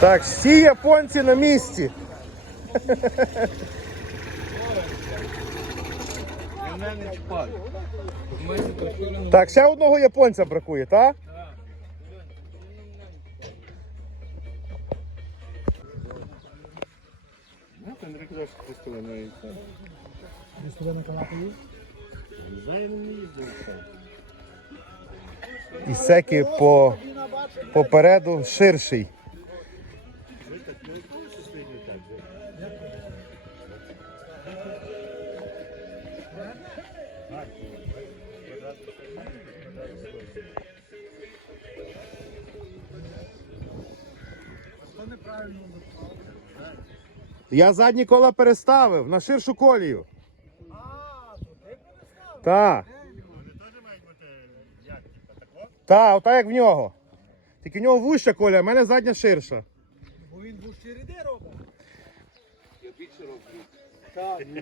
Так, всі японці на місці. Так, ще одного японця бракує, так? І секи по, попереду ширший. Я задні кола переставив на ширшу колію. А, то ти Так. Так, ота як в нього. Тільки в нього вуща коля, а в мене задня ширша. Бо він був ще робить. Я більше роблю. Так, ну,